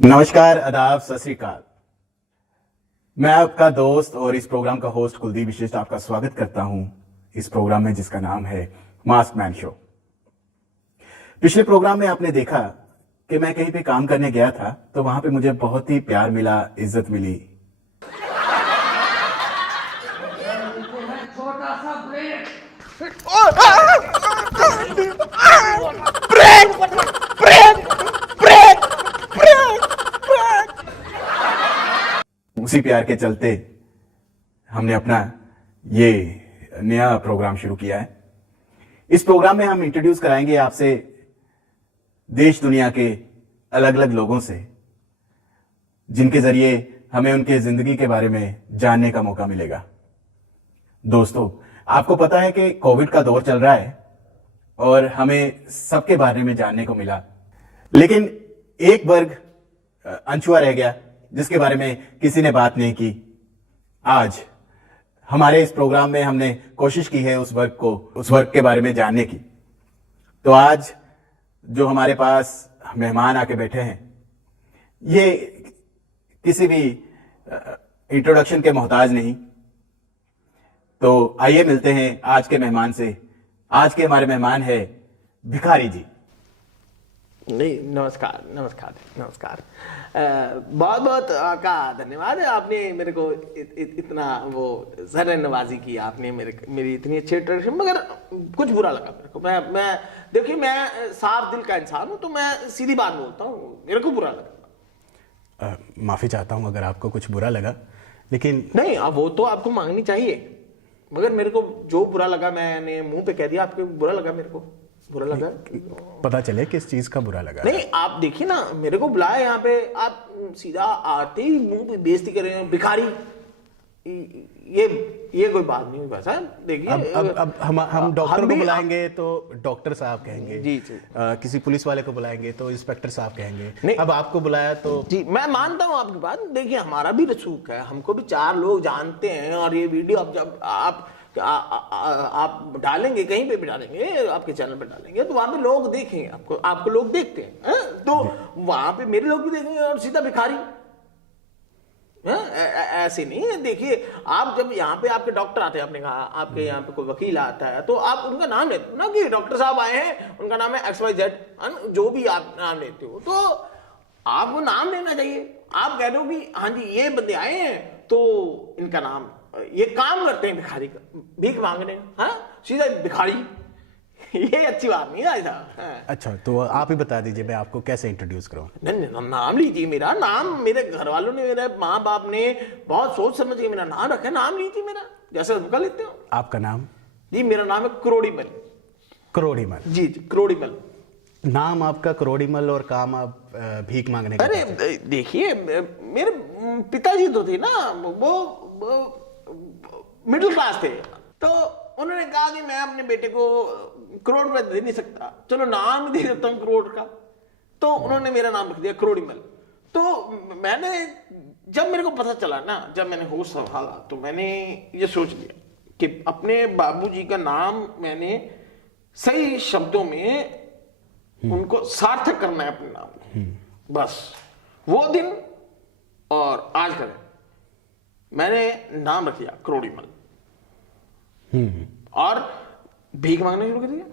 नमस्कार, आदाब, सत श्री अकाल। मैं आपका दोस्त और इस प्रोग्राम का होस्ट कुलदीप विशिष्ट आपका स्वागत करता हूं इस प्रोग्राम में जिसका नाम है मास्क मैन शो। पिछले प्रोग्राम में आपने देखा कि मैं कहीं पे काम करने गया था तो वहां पे मुझे बहुत ही प्यार मिला, इज्जत मिली। छोटा सा ब्रेक। उसी प्यार के चलते हमने अपना ये नया प्रोग्राम शुरू किया है। इस प्रोग्राम में हम इंट्रोड्यूस कराएंगे आपसे देश दुनिया के अलग अलग लोगों से, जिनके जरिए हमें उनके जिंदगी के बारे में जानने का मौका मिलेगा। दोस्तों, आपको पता है कि कोविड का दौर चल रहा है और हमें सबके बारे में जानने को मिला, लेकिन एक वर्ग अनछुआ रह गया जिसके बारे में किसी ने बात नहीं की। आज हमारे इस प्रोग्राम में हमने कोशिश की है उस वर्ग के बारे में जानने की। तो आज जो हमारे पास मेहमान आके बैठे हैं, ये किसी भी इंट्रोडक्शन के मोहताज नहीं। तो आइए मिलते हैं आज के मेहमान से। आज के हमारे मेहमान है भिखारी जी। नहीं, नमस्कार नमस्कार नमस्कार। बहुत बहुत आपका धन्यवाद है। आपने मेरे को इतना वो सर नवाजी की आपने मेरी इतनी अच्छी इंट्रोडक्शन, मगर कुछ बुरा लगा मेरे को। मैं देखिए, मैं साफ दिल का इंसान हूँ तो मैं सीधी बात बोलता हूँ, मेरे को बुरा लगा। माफी चाहता हूं अगर आपको कुछ बुरा लगा, लेकिन नहीं, अब वो तो आपको मांगनी चाहिए, मगर मेरे को जो बुरा लगा मैंने मुंह पे कह दिया। आपको बुरा लगा? मेरे को बुरा लगा। पता चले किस चीज का बुरा लगा। नहीं, आप देखिए ना, मेरे को बुलाया यहाँ पे, आप सीधा आते ही मुंह पे बेइज्जती कर रहे हैं, भिखारी। ये कोई बात नहीं हुई भाई साहब। देखिए, अब हम डॉक्टर को बुलाएंगे तो डॉक्टर साहब कहेंगे जी। किसी पुलिस वाले को बुलाएंगे तो इंस्पेक्टर साहब कहेंगे। नहीं, अब आपको बुलाया तो जी मैं मानता हूँ आपकी बात। देखिए, हमारा भी रसूख है, हमको भी 4 लोग जानते हैं, और ये वीडियो अब जब आप डालेंगे, कहीं पे भी डालेंगे, आपके चैनल पे डालेंगे, तो वहां पे लोग देखेंगे, आपको लोग देखते हैं, तो वहां पे मेरे लोग भी देखेंगे और सीधा भिखारी। ऐसे नहीं है। देखिए, आप जब यहाँ पे आपके डॉक्टर आते हैं, आपने कहा आपके यहाँ पे कोई वकील आता है, तो आप उनका नाम लेते हो ना कि डॉक्टर साहब आए हैं, उनका नाम है XYZ, जो भी आप नाम लेते हो, तो आपको नाम लेना चाहिए। आप कह दो कि हाँ जी ये बंदे आए हैं तो इनका नाम, ये काम करते हैं भिखारी का, भीख मांगने, हाँ सीधा भिखारी। ये अच्छी बात नहीं है ऐसा। अच्छा, तो आप ही बता दीजिए मैं आपको कैसे इंट्रोड्यूस करूं। नहीं, नाम लीजिए। मेरा नाम, मेरे घर वालों ने, मेरे माँ बाप ने बहुत सोच समझ के मेरा नाम रखा। नाम लीजिए मेरा, जैसे उनका लेते हो। आपका नाम? जी, मेरा नाम है करोड़ीमल। करोड़ीमल? जी, करोड़ीमल नाम आपका करोड़ीमल और काम आप भीख मांगने का। अरे देखिए, मेरे पिताजी तो थे ना, वो मिडिल क्लास थे, तो उन्होंने कहा कि मैं अपने बेटे को करोड़ रुपए दे नहीं सकता, चलो नाम दे देता हूँ करोड़ का। तो उन्होंने मेरा नाम रख दिया करोड़ीमल। तो मैंने, जब मेरे को पता चला ना, जब मैंने होश संभाला, तो मैंने ये सोच लिया कि अपने बाबूजी का नाम मैंने सही शब्दों में उनको सार्थक करना है अपने नाम। बस वो दिन और आज का दिन मैंने नाम रख लिया करोड़ीमल, और भीख मांगना शुरू कर दिया।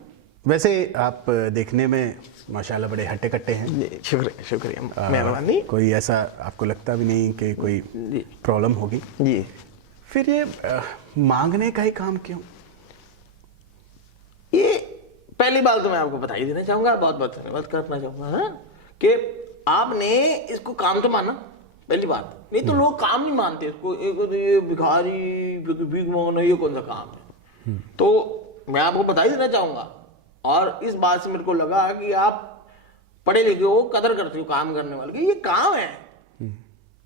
वैसे आप देखने में माशाल्लाह बड़े हट्टे कट्टे हैं। शुक्रिया, मेहरबानी। कोई ऐसा आपको लगता भी नहीं कि कोई प्रॉब्लम होगी? जी। फिर ये मांगने का ही काम क्यों? ये पहली बात तो मैं आपको बधाई देना चाहूंगा, बहुत बहुत धन्यवाद करना चाहूंगा कि आपने इसको काम तो माना, पहली बात। नहीं तो लोग काम नहीं मानते इसको, ये भिखारी भीख मांगना ये कौन सा काम है। तो मैं आपको बधाई देना चाहूंगा, और इस बात से मेरे को लगा कि आप पढ़े लिखे हो, कदर करते हो काम करने वाले की। ये काम है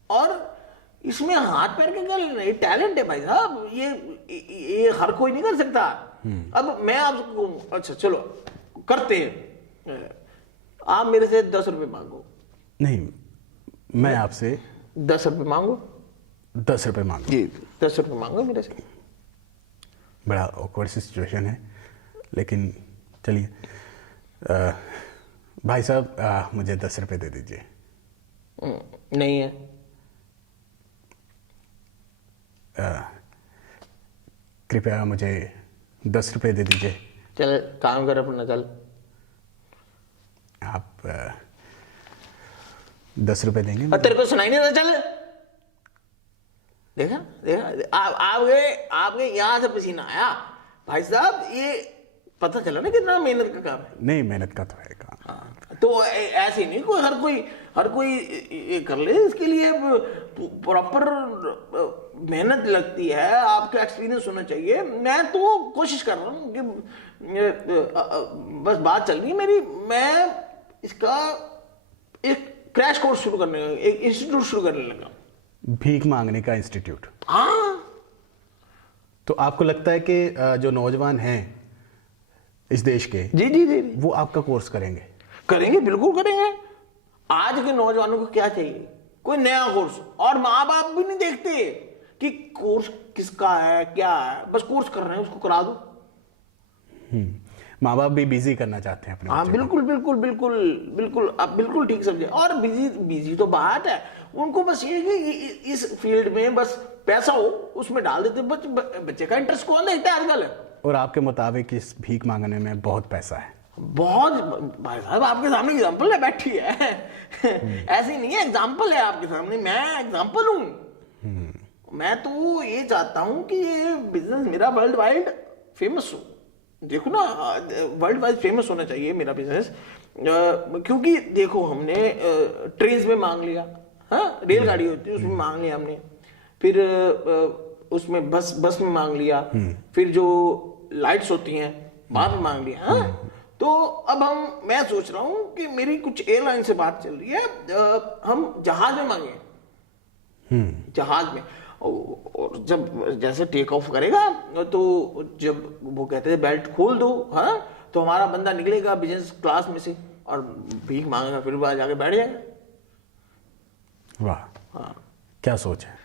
और इसमें हाथ पैर के क्या लेना, ये टैलेंट है भाई साहब, ये हर कोई नहीं कर सकता। अब मैं आपको, अच्छा चलो करते हैं, आप मेरे से 10 रुपए मांगो। नहीं, मैं आपसे 10 रुपए मांगो। 10 रुपए मांगो? जी, 10 रुपए मांगो मेरे से। बड़ा ऑकवर्ड सिचुएशन है, लेकिन चलिए। भाई साहब, मुझे 10 रुपए दे दीजिए। नहीं है। कृपया मुझे 10 रुपए दे दीजिए। चल काम कर अपना, चल। आप 10 रुपए देंगे? और तेरे को सुनाई नहीं देता? चल, देखा देखा, आपके यहाँ से पसीना आया भाई साहब। ये पता चला ना कितना मेहनत का काम है। नहीं, मेहनत का तो है काम। हाँ, तो ऐसे नहीं कोई हर कोई ये कर ले। इसके लिए प्रॉपर मेहनत लगती है, आपका एक्सपीरियंस होना चाहिए। मैं तो कोशिश कर रहा हूँ कि बस बात चल रही है मेरी, मैं इसका एक क्रैश कोर्स शुरू करने, एक इंस्टीट्यूट शुरू करने लगा। भीख मांगने का इंस्टीट्यूट? हाँ। तो आपको लगता है कि जो नौजवान हैं इस देश के, जी जी जी, वो आपका कोर्स करेंगे? करेंगे, बिल्कुल करेंगे। आज के नौजवानों को क्या चाहिए? कोई नया कोर्स। और माँ बाप भी नहीं देखते कि कोर्स किसका है, क्या है, बस कोर्स कर रहे हैं, उसको करा दो। माँ बाप भी बिजी करना चाहते हैं अपने हाँ बच्चे को। बिल्कुल बिल्कुल बिल्कुल बिल्कुल, आप बिल्कुल ठीक समझे। और बिजी बिजी तो बात है, उनको बस ये है कि इस फील्ड में बस पैसा हो, उसमें डाल देते। बच्चे का इंटरेस्ट कौन देखता है आजकल? और आपके मुताबिक इस भीख मांगने में बहुत पैसा है? बहुत। भाई साहब आपके सामने एग्जांपल है, बैठी है। ऐसी नहीं है, एग्जांपल है आपके सामने, मैं एग्जांपल हूं। मैं तो ये चाहता हूं कि ये बिजनेस मेरा वर्ल्ड वाइड फेमस हो। देखो ना, वर्ल्ड वाइड फेमस होना चाहिए मेरा बिजनेस। क्योंकि देखो, हमने ट्रेन में मांग लिया, हाँ, रेलगाड़ी होती है उसमें मांग लिया हमने, फिर उसमें बस में मांग लिया, फिर जो लाइट्स होती हैं वहां पे मांग लिया, हाँ। तो अब मैं सोच रहा हूं कि मेरी कुछ एयरलाइन से बात चल रही है, हम जहाज में मांगे। जहाज में, और जब जैसे टेक ऑफ करेगा तो जब वो कहते हैं बेल्ट खोल दो, हाँ, तो हमारा बंदा निकलेगा बिजनेस क्लास में से और भीख मांगेगा, फिर वहां जाके बैठ जाएगा। वाह, हाँ क्या सोच है।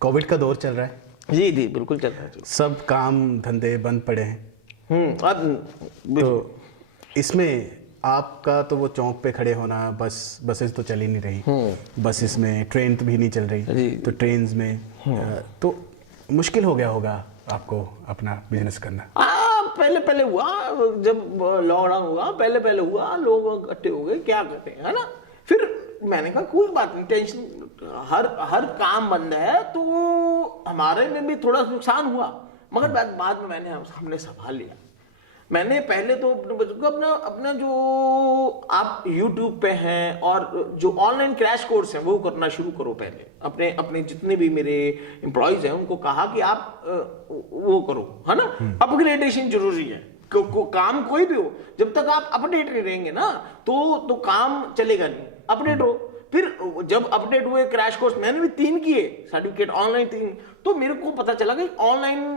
कोविड का दौर चल रहा है। जी जी बिल्कुल चल रहा है। सब काम धंधे बंद पड़े हैं। अब तो इसमें आपका तो वो चौक पे खड़े होना, बसेस तो चल ही नहीं रही, बसेस में, ट्रेन तो भी नहीं चल रही, तो ट्रेन्स में तो मुश्किल हो गया होगा आपको अपना बिजनेस करना। पहले हुआ, जब लॉकडाउन हुआ, पहले हुआ, लोग इकट्ठे हो गए, क्या करते हैं, है ना। फिर मैंने कहा कोई बात नहीं, टेंशन, हर काम बंद है, तो हमारे में भी थोड़ा नुकसान हुआ, मगर बाद में हमने संभाल लिया। मैंने पहले तो अपने बच्चों को अपना जो आप YouTube पे हैं और जो ऑनलाइन क्रैश कोर्स हैं वो करना शुरू करो। पहले अपने जितने भी मेरे एम्प्लॉयज हैं उनको कहा कि आप वो करो, है ना। अपग्रेडेशन जरूरी है, काम कोई भी हो, जब तक आप अपडेट नहीं रहेंगे ना तो काम चलेगा नहीं। अपडेट हो, फिर जब अपडेट हुए क्रैश कोर्स, मैंने भी 3 किए सर्टिफिकेट ऑनलाइन 3, तो मेरे को पता चला कि ऑनलाइन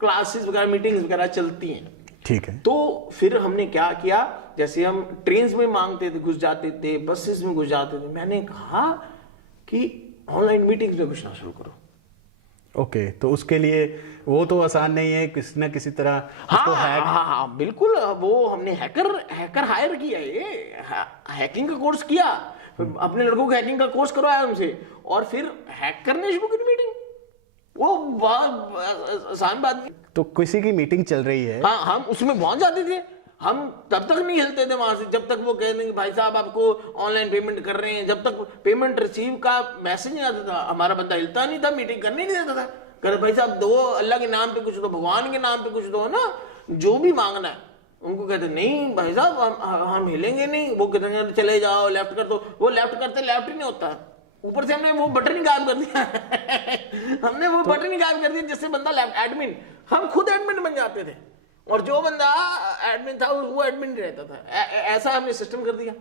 क्लासेस वगैरह, मीटिंग्स वगैरह चलती हैं। ठीक है। तो फिर हमने क्या किया, जैसे हम ट्रेन में मांगते थे, घुस जाते थे, बसेस में घुस जाते थे, मैंने कहा कि ऑनलाइन मीटिंग्स में घुसना शुरू करो। ओके, तो उसके लिए वो तो आसान नहीं है, किसी ना किसी तरह उसको हैक। हाँ बिल्कुल, वो हमने हैकर हायर किया, ये हैकिंग का कोर्स किया, अपने लड़कों को हैकिंग का कोर्स करवाया उनसे, और फिर हैक करने शुरू की मीटिंग। वो बहुत आसान बात नहीं। तो किसी की मीटिंग चल रही है, हाँ, हम उसमें पहुंच जाते थे, हम तब तक नहीं हिलते थे वहां से जब तक वो कह दें कि भाई साहब आपको ऑनलाइन पेमेंट कर रहे हैं। जब तक पेमेंट रिसीव का मैसेज नहीं आता था, हमारा बंदा हिलता नहीं था, मीटिंग करने नहीं देता था। कह भाई साहब दो, अल्लाह के नाम पे कुछ दो, भगवान के नाम पे कुछ दो ना, जो भी मांगना है। उनको कहते नहीं भाई साहब हम हिलेंगे नहीं। वो कहते हैं चले जाओ, लेफ्ट कर दो। वो लेफ्ट करते लेफ्ट ही नहीं होता, ऊपर से हमने वो बटन ही गायब कर दिया। हमने वो बटन ही गायब कर दिया जिससे बंदा लेफ्ट, एडमिन, हम खुद एडमिन बन जाते थे, और जो बंदा एडमिन था वो एडमिन रहता था। ऐसा हमने सिस्टम कर दिया।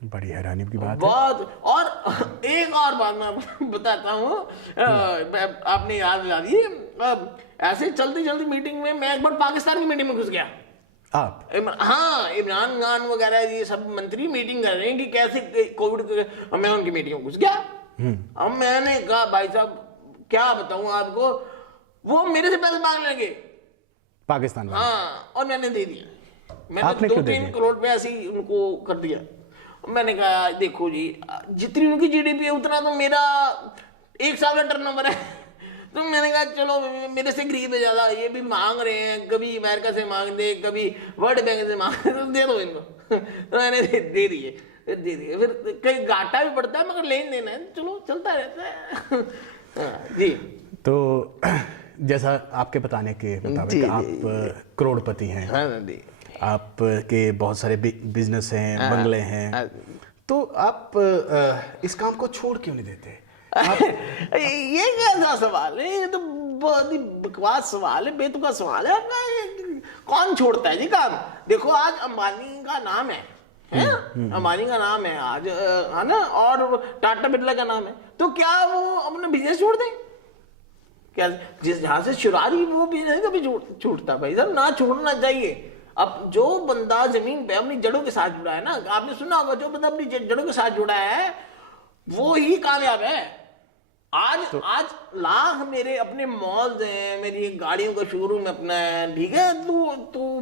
बड़ी हैरानी की बात बहुत। और एक और बात मैं बताता हूँ, आपने याद दिला दी। ऐसे चलती चलती मीटिंग में मैं एक बार पाकिस्तान की मीटिंग में घुस गया। आप? हाँ, इमरान खान वगैरह ये सब मंत्री मीटिंग कर रहे हैं कि कैसे कोविड, मैं उनकी मीटिंग में घुस गया। अब मैंने कहा भाई साहब क्या बताऊं आपको, वो मेरे से पैसे मांग लेंगे पाकिस्तान वाले। हाँ, और मैंने दे दिया। मैंने आपने क्यों दे 2-3 दिया? करोड़ पे ऐसे ही उनको कर दिया। मैंने कहा देखो जी, जितनी उनकी जीडीपी है उतना तो मेरा 1 साल का टर्नओवर है। तो मैंने कहा चलो मेरे से गरीब है ज्यादा, ये भी मांग रहे हैं, कभी अमेरिका से मांग दे, कभी वर्ल्ड बैंक से मांग दे, तो दे दो इनको। तो मैंने दे दिए, फिर कहीं घाटा भी पड़ता है मगर लेन देन है, चलो चलता रहता है। हाँ, जी। तो जैसा आपके बताने के मुताबिक आप करोड़पति हैं। हाँ जी। आपके बहुत सारे बिजनेस हैं, बंगले हैं, तो आप इस काम को छोड़ क्यों नहीं देते? ये कैसा सवाल है? ये तो बहुत ही बकवास सवाल है, बेतुका सवाल है आपका। कौन छोड़ता है जी काम? देखो आज अंबानी का नाम है, अंबानी का नाम है आज, है ना, और टाटा बिरला का नाम है, तो क्या वो अपना बिजनेस छोड़ दें? क्या जिस जहां से शुरा रही वो बिजनेस कभी छूटता? भाई साहब ना छोड़ना चाहिए। अब जो बंदा जमीन पे अपनी जड़ों के साथ जुड़ा है ना, आपने सुना होगा, जो बंदा अपनी जड़ों के साथ जुड़ा है वो ही कामयाब है। आज लाख मेरे अपने मॉल्स हैं, मेरी गाड़ियों का शोरूम अपना है, ठीक है, तो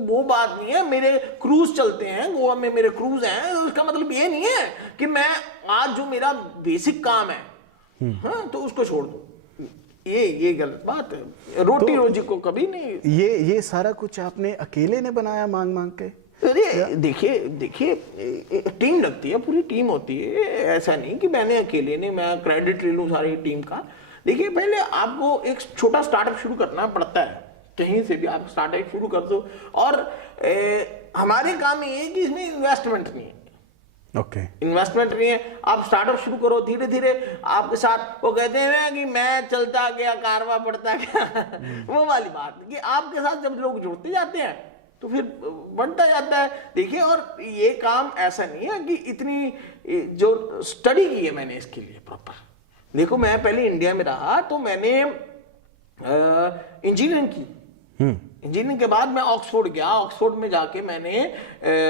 वो बात नहीं है। मेरे क्रूज चलते हैं गोवा में, मेरे क्रूज हैं, उसका मतलब ये नहीं है कि मैं आज जो मेरा बेसिक काम है, हाँ, तो उसको छोड़ दूं। ये गलत बात है। रोटी रोजी को कभी नहीं। ये सारा कुछ आपने अकेले ने बनाया मांग मांग के? अरे देखिए टीम लगती है, पूरी टीम होती है, ऐसा नहीं कि मैंने अकेले ने, मैं क्रेडिट ले लूं सारी टीम का। देखिए पहले आपको एक छोटा स्टार्टअप शुरू करना पड़ता है, कहीं से भी आप स्टार्टअप शुरू कर दो, और हमारे काम ये है कि इसमें इन्वेस्टमेंट नहीं है। इन्वेस्टमेंट नहीं है, आप स्टार्टअप शुरू करो, धीरे धीरे आपके साथ, वो कहते हैं ना कि मैं चलता गया कारवा पड़ता गया, वो वाली बात कि आपके साथ जब लोग जुड़ते जाते हैं तो फिर बढ़ता जाता है। देखिए, और ये काम ऐसा नहीं है कि इतनी जो स्टडी की है मैंने इसके लिए प्रॉपर। देखो मैं पहले इंडिया में रहा तो मैंने इंजीनियरिंग की, इंजीनियरिंग के बाद मैं ऑक्सफोर्ड गया, ऑक्सफोर्ड में जाके मैंने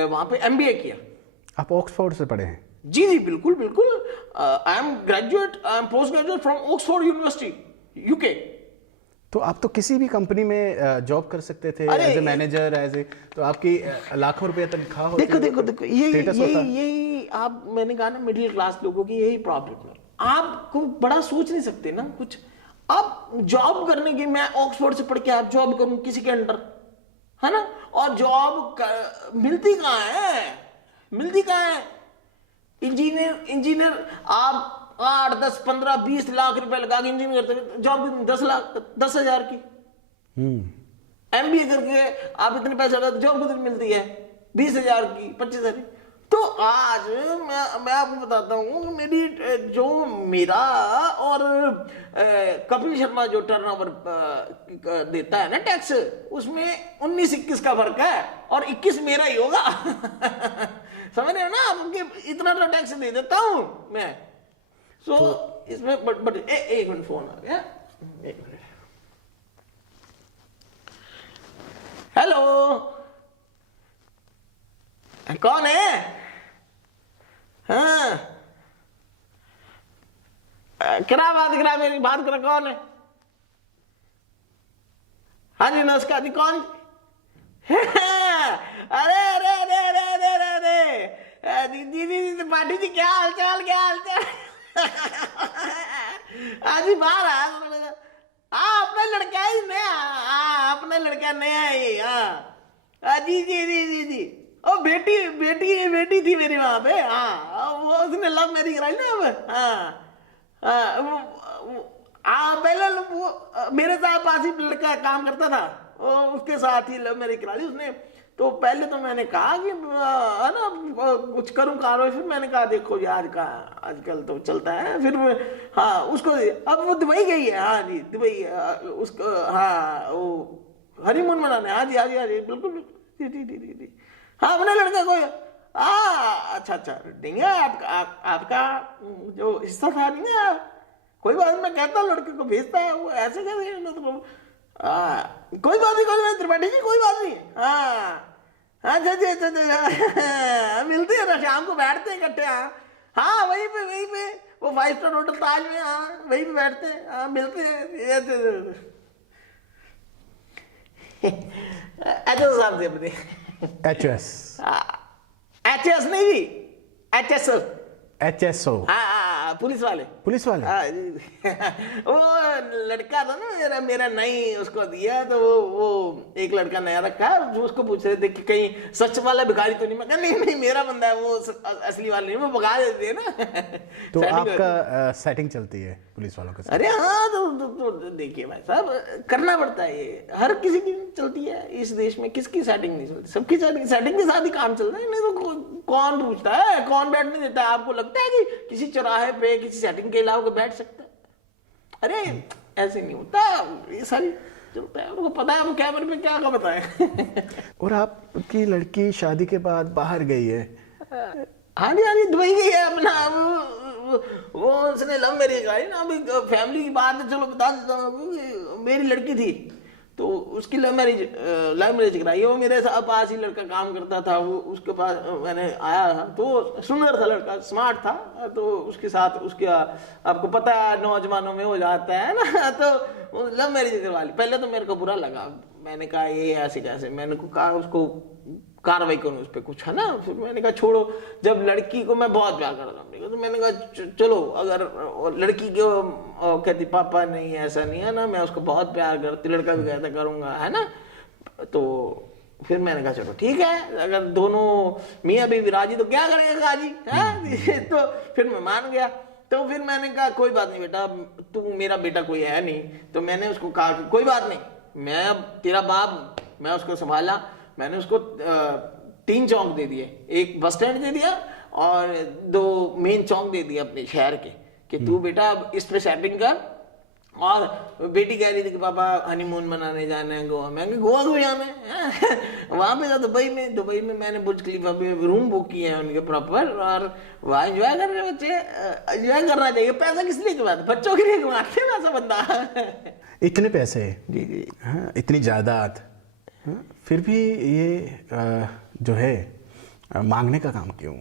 वहां पे एमबीए किया। आप ऑक्सफोर्ड से पढ़े हैं? जी जी बिल्कुल बिल्कुल। I am graduate, I am post graduate from Oxford university UK. तो आप तो किसी भी कंपनी में जॉब कर सकते थे एज ए मैनेजर, तो आपकी लाखों रुपए तनख्वाह होती। देखो यही आप, मैंने कहा ना, मिडिल क्लास लोगों की यही प्रॉब्लम है। आपको बड़ा सोच नहीं सकते ना कुछ। आप जॉब करने की, मैं ऑक्सफोर्ड से पढ़ के आप जॉब करूं किसी के अंडर, है ना, और जॉब मिलती कहाँ है? इंजीनियर आप 8, 10, 15, 20 लाख रुपए लगा के इंजीनियर करते, जॉब 10,000 की। एमबीए करके आप इतने पैसे लगा, जॉब कितनी मिलती है? 20,000 की, 25,000 की। तो आज मैं आपको बताता हूँ, मेरा और कपिल शर्मा जो टर्नओवर देता है ना टैक्स, उसमें 19-21 का फर्क है, और 21 मेरा ही होगा। समझ रहे हो ना आप, इतना तो टैक्स दे देता हूं मैं। सो इसमें बट एक मिनट, फोन आ गया, एक मिनट। हेलो, कौन है? हाँ, क्या बात करा, मेरी बात करा, कौन है? हाँ जी नमस्कार जी, कौन? अरे अरे अरे अरे अरे अरे अरे दीदी पार्टी जी, क्या हालचाल? आज ही बाहर आया। हाँ, अपना लड़का ही नया, हाँ अपना लड़का नया है। हाँ जी। ओ बेटी थी मेरी वहां पे। हाँ, वो उसने लव मैरिज कराई ना अब। हाँ पहले वो मेरे साथ पास ही लड़का काम करता था, उसके साथ ही लव मैरिज करा ली उसने। तो पहले तो मैंने कहा कि है ना कुछ करूं कारोबार, फिर मैंने कहा देखो जी आजकल तो चलता है। फिर हाँ उसको, अब वो दुबई गई है। हाँ जी दुबई, उसको हाँ वो हनीमून मनाने। हाँ जी बिल्कुल जी। हाँ अपने लड़का को, हाँ अच्छा नहीं है आपका जो हिस्सा था, नहीं है कोई बात, मैं कहता हूँ लड़के को भेजता है, वो ऐसे कैसे मतलब। कोई बात नहीं त्रिपाठी जी, कोई बात नहीं। अच्छा मिलते हैं ना, शाम को बैठते हैं इकट्ठे। हाँ वहीं पे वो 5 स्टार होटल ताज में, हाँ वहीं पे बैठते हैं। हाँ मिलते हैं। एचएस साहब से अपने, एचएस नहीं भी, HSO। HSO, हाँ, पुलिस वाले। पुलिस वाले। हाँ, वो लड़का था ना मेरा नहीं उसको दिया, तो वो एक लड़का नया रखा है, जो उसको पूछ रहे थे कि कहीं सच वाला भिखारी तो नहीं। मैं कहा नहीं नहीं मेरा बंदा है, वो असली वाले नहीं, वो भगा देते हैं ना। तो Setting आपका सेटिंग चलती है पुलिस वालों के साथ? अरे हाँ, तो देखिए भाई साहब, करना पड़ता है ये, हर किसी की चलती है इस देश में, किसकी सेटिंग नहीं चलती? सबकी सेटिंग के साथ ही काम चल रहा है, नहीं तो कौन पूछता है, कौन बैठने देता है? आपको लगता है कि किसी चौराहे पे किसी सेटिंग के अलावा कोई बैठ सकता है? अरे ऐसे नहीं होता, ये सारी चलता है, उनको पता है वो कैमरे में क्या बताए। और आपकी लड़की शादी के बाद बाहर गई है? हाँ जी, दुबई गई है अपना। वो उसने लव मैरिज कराई ना, अभी फैमिली की बात है, चलो बता देता हूँ। मेरी लड़की थी तो उसकी लव मैरिज कराई। वो मेरे पास ही लड़का काम करता था, वो उसके पास मैंने आया था, तो सुंदर था लड़का, स्मार्ट था, तो उसके साथ उसका आपको पता है नौजवानों में हो जाता है ना, तो लव मैरिज करवा ली। पहले तो मेरे को बुरा लगा, मैंने कहा ये ऐसे कैसे, मैंने कहा उसको कार्रवाई करूं उस पर कुछ, है ना। फिर मैंने कहा छोड़ो, जब लड़की को मैं बहुत प्यार करता हूँ, तो मैंने कहा चलो, अगर लड़की को कहती पापा नहीं ऐसा नहीं है ना, मैं उसको बहुत प्यार करती, लड़का भी कहता करूंगा, है ना। तो फिर मैंने कहा चलो ठीक है, अगर दोनों मियाँ बीवी राजी तो क्या करेंगे काजी, है। तो फिर मैं मान गया। तो फिर मैंने कहा कोई बात नहीं बेटा, तू मेरा बेटा कोई है नहीं। तो मैंने उसको कहा कि कोई बात नहीं, मैं अब तेरा बाप, मैं उसको संभाला। मैंने उसको 3 चौक दे दिए, एक बस स्टैंड दे दिया और 2 मेन चौक दे दिए अपने शहर के, कि तू बेटा अब इस पे सेटिंग कर। और बेटी कह रही थी कि पापा हनीमून मनाने जाना है गोवा। मैं गोवा को जाना है। वहां पे था दुबई में मैंने बुर्ज खलीफा पे रूम बुक किए हैं उनके प्रॉपर, और वहां एंजॉय कर रहे बच्चे। एंजॉय करना चाहिए, पैसा किस लिए कमाते? बच्चों के लिए कमाते हैं पैसा बंदा। इतने पैसे? जी। हाँ, इतनी जायदाद, फिर भी ये जो है मांगने का काम क्यों?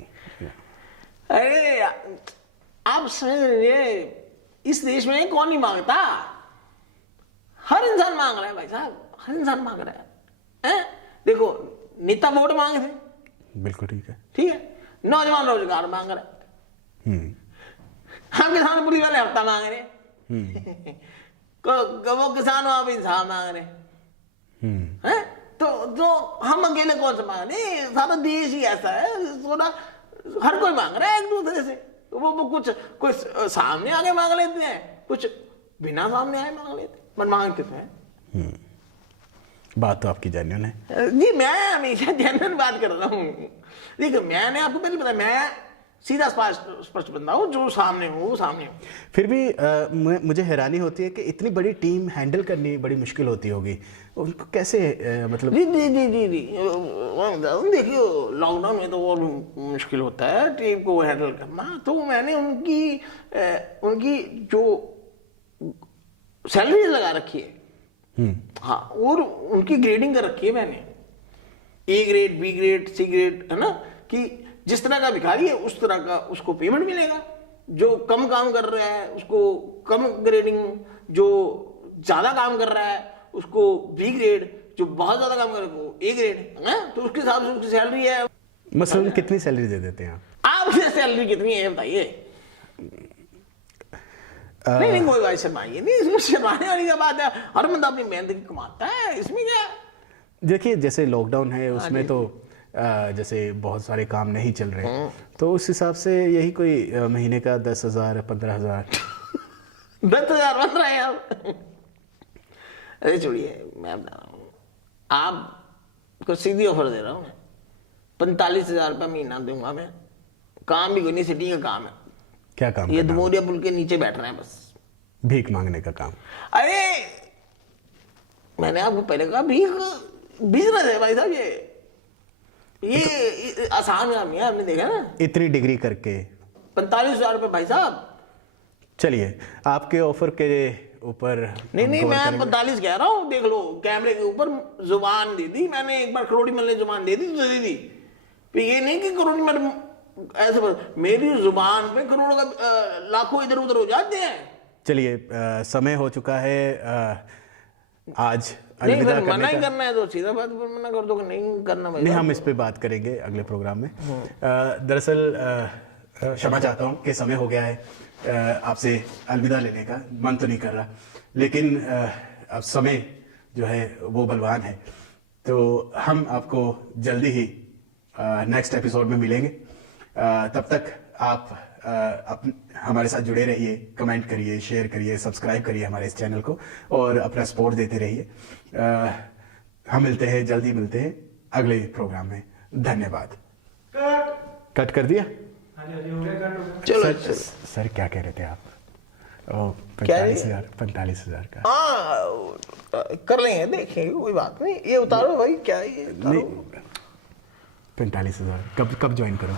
अरे आप समझ रहे, इस देश में कौन नहीं मांगता? हर इंसान मांग रहा है भाई साहब, हर इंसान मांग रहा है। देखो नेता वोट मांग रहे, बिल्कुल ठीक है, ठीक है। नौजवान रोजगार मांग रहा है, हम किसान पुलिस वाले हफ्ता मांग रहे हैं। वो किसान वहां पे इंसान मांग रहे हैं। तो हम अकेले कौन से मांग रहे? सारा देश ही ऐसा है, थोड़ा हर कोई मांग रहा है एक दूसरे से। वो कुछ सामने आके मांग लेते हैं, कुछ बिना सामने आए मांग लेते हैं, पर मांगते तो हैं। बात तो आपकी जेन्युइन है जी, मैं हमेशा जेन्युइन बात कर रहा हूँ। देखिए मैंने आपको पहले बताया, मैं सीधा स्पष्ट बंदा हूँ, जो सामने हूँ वो सामने हूँ। फिर भी मुझे हैरानी होती है कि इतनी बड़ी टीम हैंडल करनी बड़ी मुश्किल होती होगी, उनको कैसे मतलब? जी देखिए लॉकडाउन में तो और मुश्किल होता है टीम को हैंडल करना। तो मैंने उनकी जो सैलरी लगा रखी है, हाँ, और उनकी ग्रेडिंग कर रखी है मैंने, A grade, B grade, C grade, है ना, कि जिस तरह का भिखारी है उस तरह का उसको पेमेंट मिलेगा। जो कम काम कर रहा है उसको कम ग्रेडिंग, जो ज्यादा काम कर रहा है उसको B ग्रेड, जो बहुत ज्यादा काम कर रहा है वो A ग्रेड, है। तो उसके हिसाब से उसकी सैलरी है। मसलन कितनी सैलरी दे देते हैं आप सैलरी कितनी है बताइए? नहीं कोई बात शर्माइए नहीं, इसमें शर्माने वाली क्या बात है? हर बंदा अपनी मेहनत की कमाता है, इसमें क्या? देखिए जैसे लॉकडाउन है उसमें तो जैसे बहुत सारे काम नहीं चल रहे, तो उस हिसाब से यही कोई महीने का 10,000 15,000 10,000 15,000। अरे छोड़िए, मैं बता रहा हूँ आपको सीधी ऑफर दे रहा हूँ मैं, 45,000 रुपया महीना दूंगा मैं। काम भी कोई नहीं, सिटी का काम है। क्या काम? ये दुमोरिया पुल के नीचे बैठ रहे हैं बस, भीख मांगने का काम। अरे मैंने आपको पहले कहा भीख बिजनेस है भाई साहब, ये आसान काम है, आपने देखा ना। इतनी डिग्री करके 45,000 रुपये भाई साहब। चलिए आपके ऑफर के ऊपर नहीं मैं 45 कह रहा हूँ, देख लो कैमरे के ऊपर जुबान दे दी मैंने, एक बार करोड़ी मल ने जुबान दे दी तो दे दी। फिर ये नहीं कि करोड़ी मल ऐसे, मेरी जुबान पे करोड़ का लाखों इधर उधर हो जाते हैं। चलिए समय हो चुका है, आज नहीं फिर मना ही करना है तो सीधा बात पर मना कर दो कि नहीं करना भाई। नहीं, हम इस पे बात करेंगे अगले प्रोग्राम में। दरअसल क्षमा चाहता हूँ कि समय हो गया है आपसे अलविदा लेने का, मन तो नहीं कर रहा, लेकिन अब समय जो है वो बलवान है। तो हम आपको जल्दी ही नेक्स्ट एपिसोड में मिलेंगे। तब तक आप हमारे साथ जुड़े रहिए, कमेंट करिए, शेयर करिए, सब्सक्राइब करिए हमारे इस चैनल को और अपना सपोर्ट देते रहिए। हम मिलते हैं, जल्दी मिलते हैं अगले प्रोग्राम में। धन्यवाद। कट कर दिया? चलो सर क्या कह रहे थे आप? 45,000 का। हाँ कर लेंगे, देखेंगे, कोई बात नहीं। ये उतारो भाई, क्या है ये उतारो। 45,000 कब ज्वाइन करो?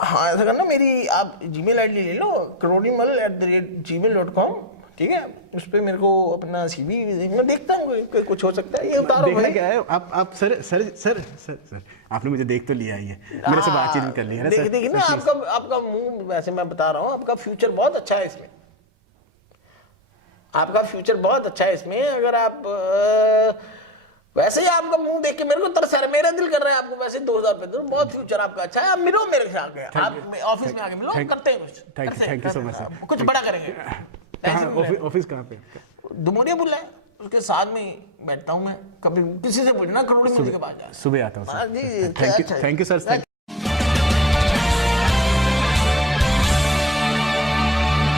हाँ ऐसा करना, मेरी आप जीमेल आईडी ले लो, crodimal@gmail.com, ठीक है। उस पर मेरे को अपना CV मैं देखता हूँ, कुछ हो सकता है। ये उतारो देखना भाई। क्या है, आप सर आपने मुझे देख तो लिया ही है, मेरे से बातचीत भी कर ली है ना सर। देखिए ना, आपका मुंह, वैसे मैं बता रहा हूँ, आपका फ्यूचर बहुत अच्छा है इसमें, आपका फ्यूचर बहुत अच्छा है इसमें। अगर आप वैसे ही आपका मुंह देख के मेरे को तरस आ रहा है, मेरा दिल कर रहा है आपको वैसे 2,000 रुपए दो। बहुत फ्यूचर आपका अच्छा है। आप मिलो मेरे से आके, आप ऑफिस में आके मिलो, करते हैं कुछ। Thank you so much sir. कुछ बड़ा करेंगे। ऑफिस कहाँ पे? दुमोरिया पुल है, उसके साथ में बैठता हूँ मैं। कभी किसी से पूछना, करोड़ी मंदिर के पास जाए। सुबह आता हूँ हाँ सर। जी, थैंक यू सर।